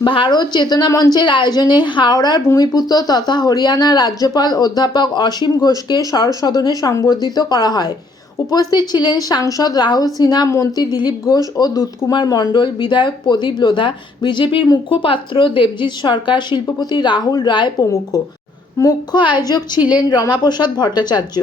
ভারত চেতনা মঞ্চের আয়োজনে হাওড়ার ভূমিপুত্র তথা হরিয়ানার রাজ্যপাল অধ্যাপক অসীম ঘোষকে সদনে সংবর্ধিত করা হয়। উপস্থিত ছিলেন সাংসদ রাহুল সিনহা, মন্ত্রী দিলীপ ঘোষ ও দুধকুমার মণ্ডল, বিধায়ক প্রদীপ লোধা, বিজেপির মুখপাত্র দেবজিৎ সরকার, শিল্পপতি রাহুল রায় প্রমুখ। মুখ্য আয়োজক ছিলেন রমাপ্রসাদ ভট্টাচার্য।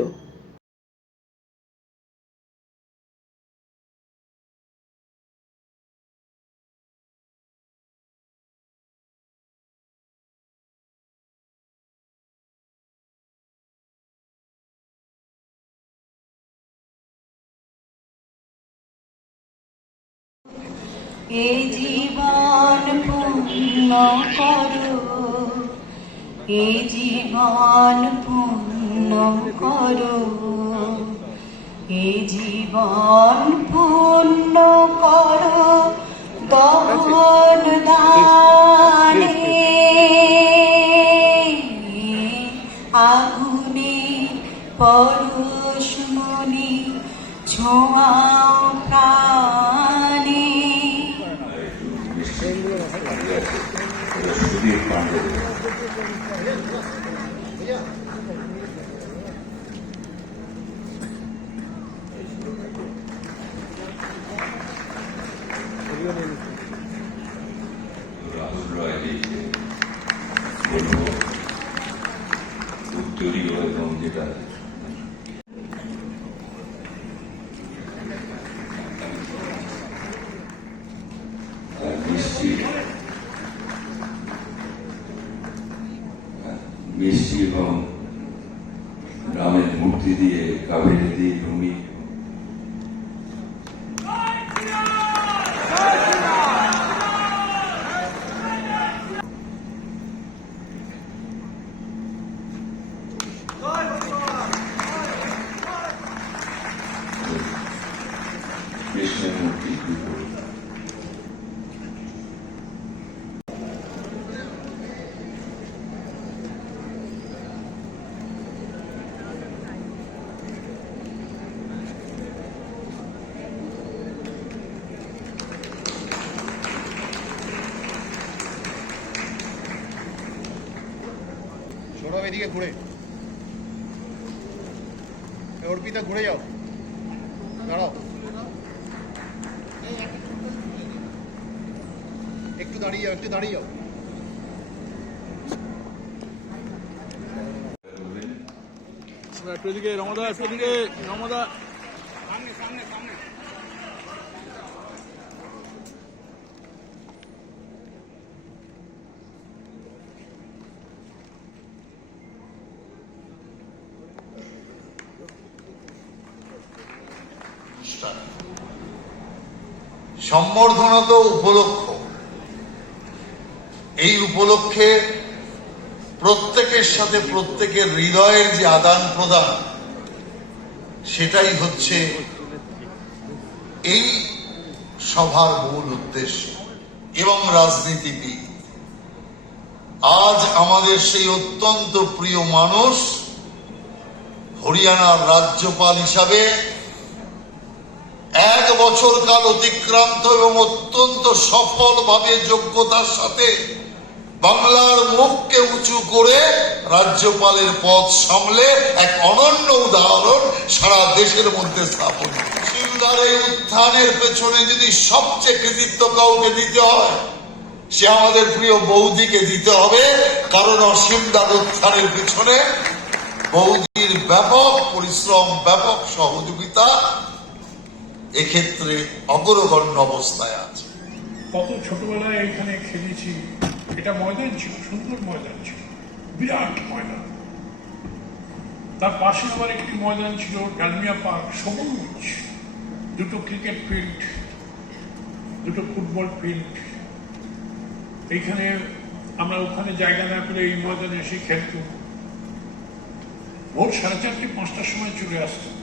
এ জীবন পূর্ণ করো, এ জীবন পূর্ণ করো, এ জীবন পূর্ণ করো গহন দানে, আগুনে পরশমণি ছোঁয়াও প্রাণে। রাহুল রায় লিখে বলবো উত্তরীয় এবং যেটা মিষ্টি এবং রামের মূর্তি দিয়ে কাবেরী দিয়ে ভূমি কৃষ্ণের মূর্তি এদিকে ঘুরে অর্পিতা ঘুরে যাও, দাঁড়াও একটু দাঁড়িয়ে যাও, একটু দাঁড়িয়ে যাও। একটু এদিকে রমদা, একটু এদিকে রমদা। সামনে সামনে সামনে সম্বর্ধনা তো উপলক্ষ, এই উপলক্ষে প্রত্যেকের সাথে প্রত্যেকের হৃদয়ের যে আদান প্রদান, সেটাই হচ্ছে এই সভার মূল উদ্দেশ্য। এবং রাজনীতিবিদ, আজ আমাদের সেই অত্যন্ত প্রিয় মানুষ হরিয়ানার রাজ্যপাল হিসাবে 1 বছর কাল অতিক্রান্ত এবং অত্যন্ত সফলভাবে যোগ্যতার সাথে বাংলার মুখকে উঁচু করে রাজ্যপালের পদ সামলে এক অনন্য উদাহরণ সারা দেশের মধ্যে স্থাপন। শিলদার এই উত্থানের পেছনে যদি সবচেয়ে কৃতিত্ব কাউকে দিতে হয়, সে আমাদের প্রিয় বৌদিকে দিতে হবে, কারণ শিলদার উত্থানের পেছনে বৌদির ব্যাপক পরিশ্রম, ব্যাপক সহযোগিতা এক্ষেত্রে অগ্রগণ্য অবস্থায় আছে। কত ছোটবেলায় এখানে খেলেছি, এটা ময়দান ছিল, সুন্দর ময়দান ছিল, বিরাট ময়দান। তার পাশে আবার একটি ময়দান ছিল ডালমিয়া পার্ক, সবুজ, 2টো ক্রিকেট ফিল্ড, 2টো ফুটবল ফিল্ড। এইখানে আমরা ওখানে জায়গা না পেলে এই ময়দানে এসে খেলতাম। ভোর 4:30, 5টার সময় চলে আসতাম।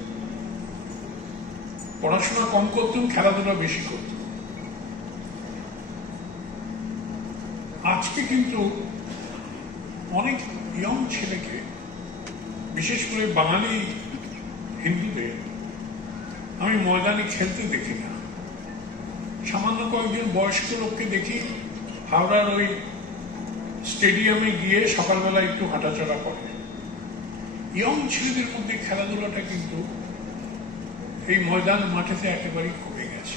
পড়াশোনা কম করতাম, খেলাধুলা বেশি করতাম। আজকে কিন্তু অনেক ইয়ং ছেলেকে, বিশেষ করে বাঙালি হিন্দুদের আমি ময়দানে খেলতে দেখি না। সামান্য কয়েকজন বয়স্ক লোককে দেখি হাওড়ার ওই স্টেডিয়ামে গিয়ে সকালবেলা একটু হাঁটাচলা করে। ইয়ং ছেলেদের মধ্যে খেলাধুলাটা কিন্তু এই ময়দান মাঠেতে একেবারেই কমে গেছে।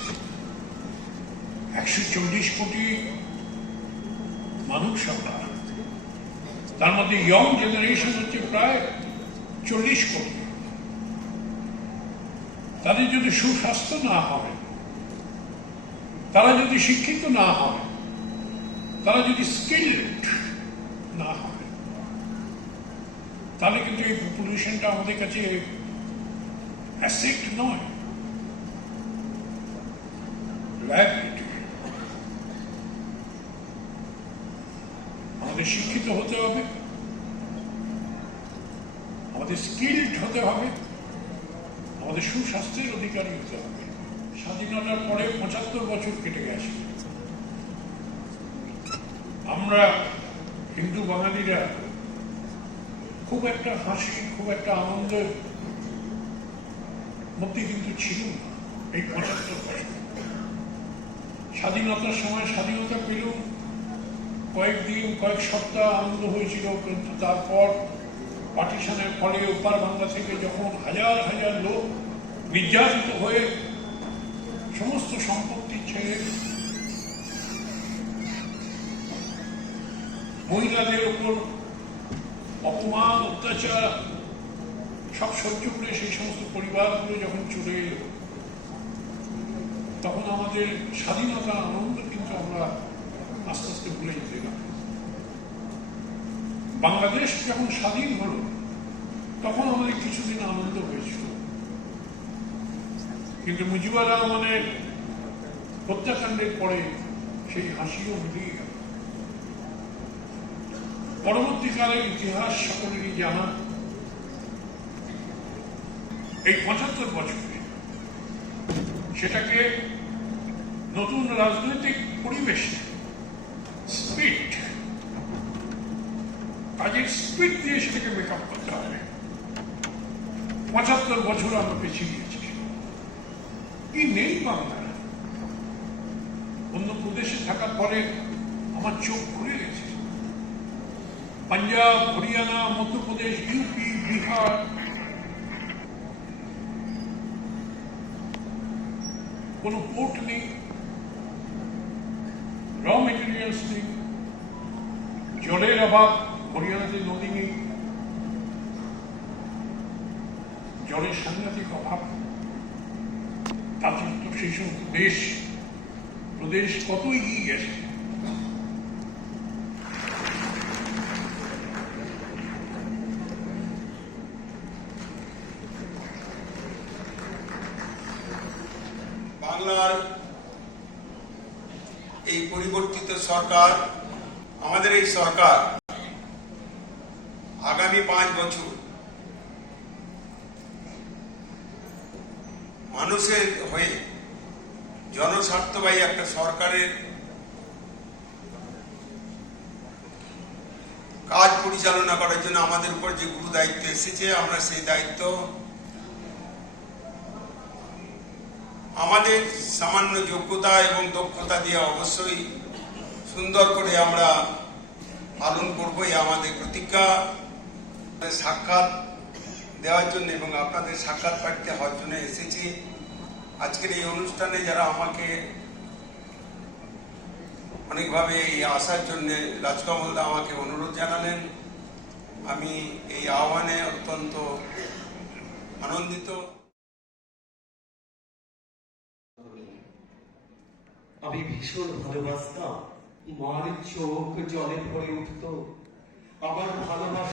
140 কোটি মানুষ আমরা, তার মধ্যে ইয়ং জেনারেশন হচ্ছে প্রায় 40 কোটি। তাদের যদি সুস্বাস্থ্য না হয়, তারা যদি শিক্ষিত না হয়, তারা যদি স্কিলড না হয়, তাহলে কিন্তু এই পপুলেশনটা আমাদের কাছে অ্যাসেট নয়, লায়াবিলিটি। আমাদের শিক্ষিত হতে হবে, আমাদের স্কিলড হতে হবে, আমাদের সুস্বাস্থ্যের অধিকারী হতে হবে। স্বাধীনতার পরে 75 বছর কেটে গেছে। আমরা হিন্দু বাঙালিরা খুব একটা হাসি, খুব একটা আনন্দের মধ্যে কিন্তু ছিল না এই 75 বছর। স্বাধীনতার সময় স্বাধীনতা পেল, কয়েকদিন কয়েক সপ্তাহ আনন্দ হয়েছিল, কিন্তু তারপর পার্টিশনের ফলে ওপার বাংলা থেকে যখন হাজার হাজার লোক নির্যাতিত হয়ে সমস্ত সম্পত্তি ছেড়ে মহিলাদের উপর অপমান অত্যাচার সব সহ্য করে সেই সমস্ত পরিবারগুলো যখন চলে এলো, তখন আমাদের স্বাধীনতা আনন্দ কিন্তু আমরা আস্তে আস্তে ভুলে যেতে গেলাম। বাংলাদেশ যখন স্বাধীন হলো, তখন আমাদের কিছুদিন আনন্দ হয়েছিল, কিন্তু মুজিবুর রহমানের হত্যাকাণ্ডের পরে সেই হাসিও মিলিয়ে গেল। পরবর্তীকালের ইতিহাস সকলেরই জানা। এই 75 বছরে সেটাকে নতুন রাজনৈতিক পরিবেশে স্পিড, কাজের স্পিড দিয়ে সেটাকে মেকআপ করতে হবে। 75 বছর আমরা পেছিয়ে গিয়েছি। কি নেই বাংলা? অন্য প্রদেশে থাকার পরে আমার চোখ খুলে গেছে। পাঞ্জাব, হরিয়ানা, মধ্যপ্রদেশ, ইউপি, বিহার, কোনো পোর্ট নেই, র মেটেরিয়ালস নেই, জলের অভাব। হরিয়ানাতে নদী নেই, জলের সাংঘাতিক অভাব। তাতে তো সেই সমস্ত দেশ প্রদেশ কত এগিয়ে গেছে। বাংলার এই পরিবর্তিত সরকার, আমাদের এই সরকার আগামী 5 বছর মানুষের হয়ে জনস্বার্থবাহী একটা সরকারের কাজ পরিচালনা করার জন্য আমাদের উপর যে গুরু দায়িত্ব এসেছে, আমরা সেই দায়িত্ব আমাদের সামান্য যোগ্যতা এবং দক্ষতা দিয়ে অবশ্যই সুন্দর করে আমরা পালন করব, এই আমাদের প্রতিজ্ঞা। সাক্ষাৎ দেওয়ার জন্য এবং আপনাদের সাক্ষাৎ প্রার্থী হওয়ার জন্য এসেছি। আজকের এই অনুষ্ঠানে যারা আমাকে অনেকভাবে এই আসার জন্য রাজকমলদা আমাকে অনুরোধ জানালেন, আমি এই আহ্বানে অত্যন্ত আনন্দিত। আমি ভীষণ ভালোবাসতাম, মার চোখ জলে ভরে উঠত, আমার ভালোবাসা